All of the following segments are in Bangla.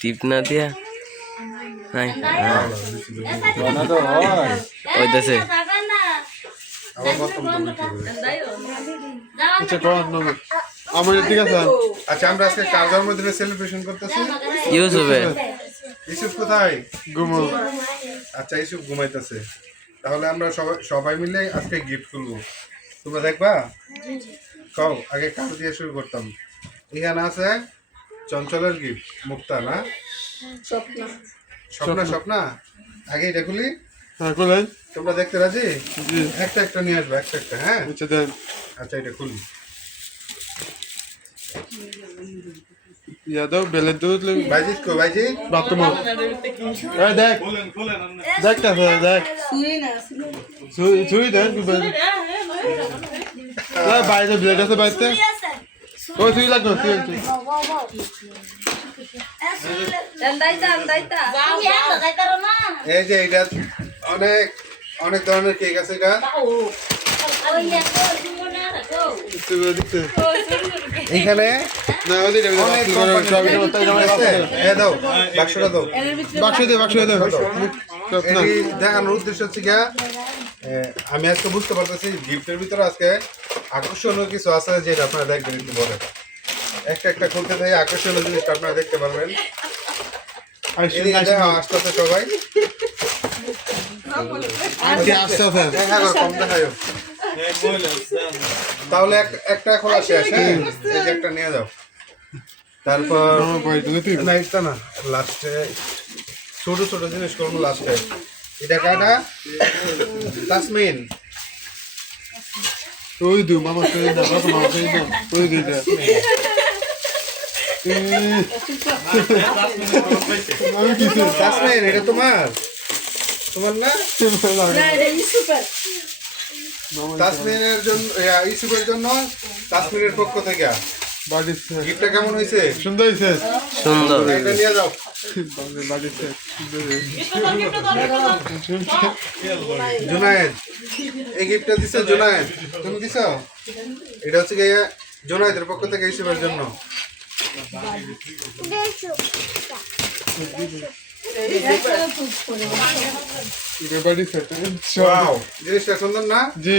টিপ না দিয়া নাই হয় ওই দেশে আমার ঠিক আছে আচ্ছা আমরা আজকে জন্মদিনে সেলিব্রেশন করতেছি ইসুফ কোথায় ঘুমো আচ্ছা ইসুফ ঘুমাইতেছে তাহলে আমরা সবাই সবাই মিলে আজকে গিফট খুলবো তোমরা দেখবা কও আগে কার দিয়ে শুরু করতাম এখানে আছে চঞ্চলের গিফট মুক্তা না? স্বপ্না। স্বপ্না আগে এটা খুলি। হ্যাঁ তোমরা দেখতে রাজি? একটা একটা নিয়ে আসবে একটা একটা হ্যাঁ? আচ্ছা দেন। আচ্ছা এটা খুলি। ইয়া দাও বেলেন তো বাইজিৎ কো বাইজিৎ? বাথরুম। এই দেখ। দেখ তা দেখ সুই সুই দেখ এই বাইরে ব্লেড আছে বাইরে ওই সুই লাগবে সুই সুই এই যে এটা অনেক অনেক ধরনের কেক আছে এটা। সুই দেখতে এইখানে না ওই দিকে অনেক সব কোম্পানির আছে। এ দাও বাক্সটা দাও। বাক্স দে বাক্স দে। সব না। এই দেখানোর উদ্দেশ্য হচ্ছে আমি আজকে বুঝতে পারতেছি গিফটের ভিতরে আজকে আকর্ষণীয় কিছু আছে যেটা আপনারা দেখবেন একটু পরে। একটা একটা খুলতে থেকে আকর্ষণীয় জিনিসটা আপনারা দেখতে পারবেন। আস্তে আস্তে সবাই। তাহলে এক- একটা খোলা শেষ হ্যাঁ একটা নিয়ে যাও। তারপর না এটা না। লাস্টে ছোট ছোট জিনিস করব লাস্টে। এটা কাটা তাসমিন ওই দু মামা কই না বাবা মামা কই না ওই দুইটা আমি কিছু তাসমিন এটা তোমার তোমার না তাসমিনের জন্য ইয়া, ইসুফের জন্য তাসমিনের পক্ষ থেকে বাড়ি গিফটটা কেমন হয়েছে? সুন্দর এটা নিয়ে যাও। বাড়ি জুনায়েদ এই গিফটটা দিছে জুনায়েদ? তুমি দিছো? এটা হচ্ছে গিয়ে জুনায়েদের পক্ষ থেকে ইসুফের জন্য। বাড়ি জিনিসটা সুন্দর না? জি।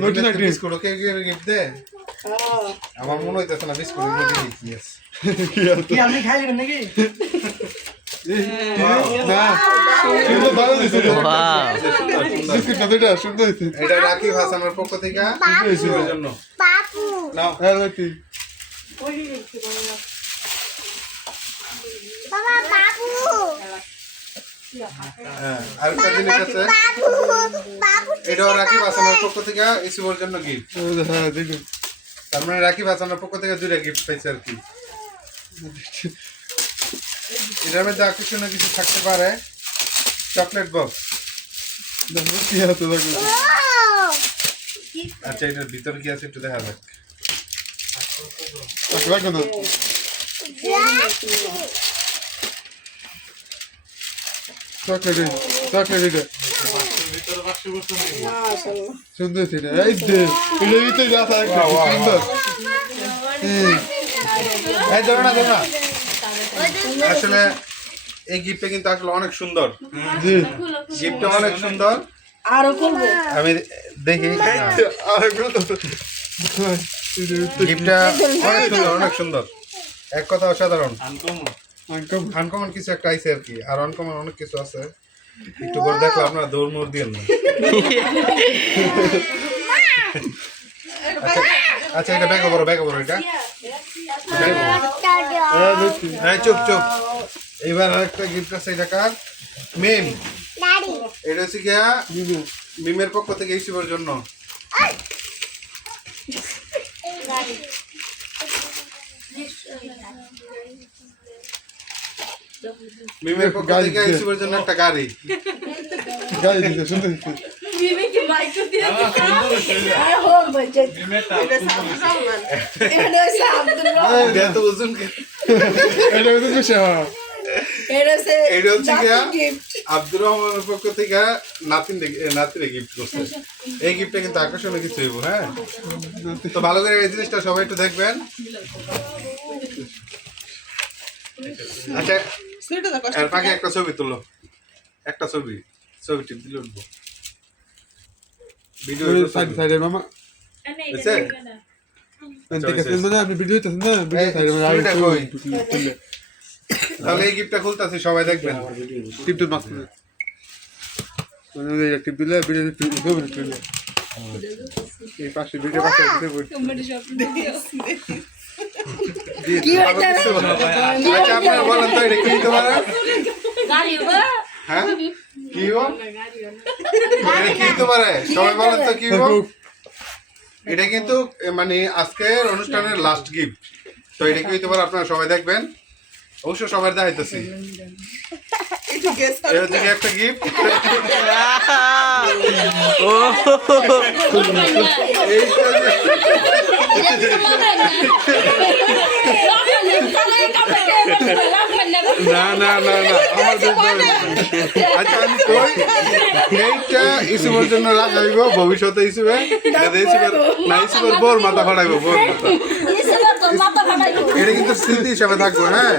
নতুন বিস্কুট ওকে গিফট দে আমার মনে হইতেছে না বিস্কুট মধ্যে কি আছে কি কি আপনি খাইবেন নাকি হাসানের পক্ষ থেকে জন্য নাও হ্যাঁ রাখি হ্যাঁ আরেকটা জিনিস আছে। এটাও পক্ষ থেকে জন্য গিফট হ্যাঁ দেখুন তার মানে পক্ষ থেকে দুইটা গিফট পাইছে আর কি। এটার মধ্যে আকর্ষণীয় কিছু থাকতে পারে। চকলেট বক্স আচ্ছা এটার ভিতরে কি আছে একটু দেখা যাক। রাখো না। চকলেট চকলেট এটা সুন্দর এই দে এটা ভিতরে যা থাকে সুন্দর। এই না না। আসলে এই গিফটটা কিন্তু আসলে অনেক সুন্দর। জি। গিফটটা অনেক সুন্দর। আরও করব। আমি দেখি। আর গিফটটা অনেক সুন্দর অনেক সুন্দর। এক কথা অসাধারণ। আনকমন কিছু একটা আইছে আর কি আর আনকমন অনেক কিছু আছে। একটু করে দেখলে আপনারা দৌড় মোড় দিয়ে না। আচ্ছা আচ্ছা এটা ব্যাগ বড় ব্যাগ বড় এটা। হ্যাঁ চুপ চুপ। এবার আরেকটা গিফট আছে এটা কার? মিম এটা হচ্ছে গিয়া দিদি মিমের পক্ষ থেকে ইসুবের জন্য। মিমের পক্ষ গাড়ি থেকে। জন্য একটা গাড়ি। গাড়ি দিতে মাইক দিয়ে এটা ওজন এটা হ্যাঁ? এটা হচ্ছে গিয়া gift। আব্দুর রহমানের পক্ষ থেকে নাতিন নাতিরে গিফট করছে। এই গিফটটা কিন্তু আকর্ষণীয় কিছু হইব হ্যাঁ? তো ভালো করে এই জিনিসটা সবাই একটু দেখবেন। আচ্ছা এর একটা ছবি তুলো। একটা ছবি ছবি টিপ দিলে উঠবো। ভিডিও সাইড সাইডে মামা। ছবিটা তাহলে এই গিফটটা খুলতেছি সবাই দেখবেন। টিপ টিপ মাছ মানে ওই টিপ দিলে ভিডিও এই পাশে ভিডিও পাশে কি আচ্ছা আপনারা বলেন তো এটা কি হতে পারে? হ্যাঁ? কি হো এটা কি হতে পারে? সবাই বলেন তো কি হো এটা কিন্তু মানে আজকের অনুষ্ঠানের লাস্ট গিফট তো এটা কি হতে পারে? আপনারা সবাই দেখবেন। অবশ্য সবাই দেখাইতেছি। এটা হচ্ছে কি একটা গিফট না না না না আমার। আচ্ছা আমি কই এইটা ইসুবের জন্য লাগাইব ভবিষ্যতে এটা না ইসুবের বোর মাথা ফাটাইব বোর মাথা। এটা কিন্তু স্মৃতি হিসাবে থাকব হ্যাঁ।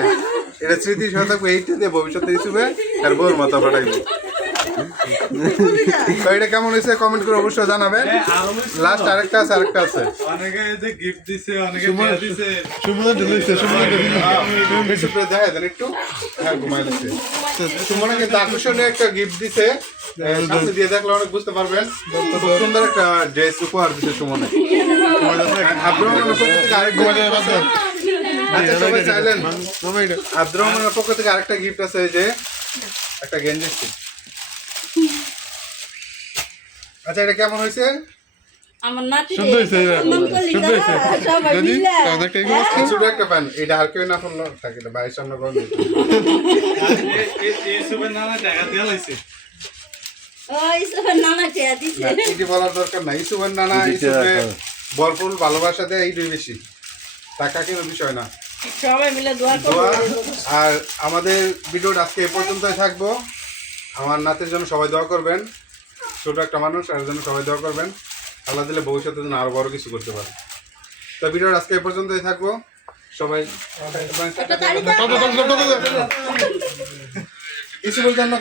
এটা স্মৃতি হিসাবে থাকব এইটা দিয়ে ভবিষ্যতে হিসেবে আর বোর মাথা ফাটাইবো তো এটা কেমন হয়েছে কমেন্ট করে অবশ্যই জানাবেন। লাস্ট আরেকটা আছে আরেকটা আছে। অনেকে যে গিফট দিছে অনেকে দিয়ে দিছে। সুমন দিলে সুমন দিলে বেশি করে দেখা দেন একটু। হ্যাঁ ঘুমাই দিচ্ছে সুমনে কিন্তু আকর্ষণীয় একটা গিফট দিছে। আহ, সামনে দিয়ে দেখলে অনেক বুঝতে পারবেন। খুব সুন্দর একটা ড্রেস উপহার দিছে সুমনে আব্দুর রহমানের পক্ষ থেকে আরেকটা গিফট আছে যে একটা গেঞ্জি। আচ্ছা এটা কেমন হয়েছে? আমার নাতি সুন্দর হয়েছে সুন্দর হয়েছে। সবাই জানি মিলে। তাহলে একটা এগুলো আছে। ছোট একটা প্যান এটা আর কেউ না থাকে সামনে করবে এইসবের নানা টাকা দিয়ে লাইছে। ওই সব নানা চেয়া দিছে। না, এটি বলার দরকার নাই নানা ভরপুর ভালোবাসা দেয় এইটাই বেশি। টাকা কেন বিষয় না। সবাই মিলে দোয়া দোয়া করব আর আমাদের ভিডিওটা আজকে এ পর্যন্তই থাকব। আমার নাতের জন্য সবাই দোয়া করবেন। ছোট একটা মানুষ আর জন্য সবাই দোয়া করবেন। আল্লাহ দিলে ভবিষ্যতে যেন আরও বড় কিছু করতে পারে। তো ভিডিওটা আজকে এ পর্যন্তই থাকব। সবাই জন্য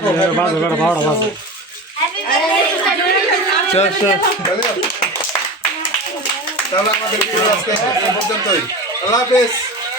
চল চল তাহলে আমাদের আজকে পর্যন্তই। আল্লাহ হাফেজ।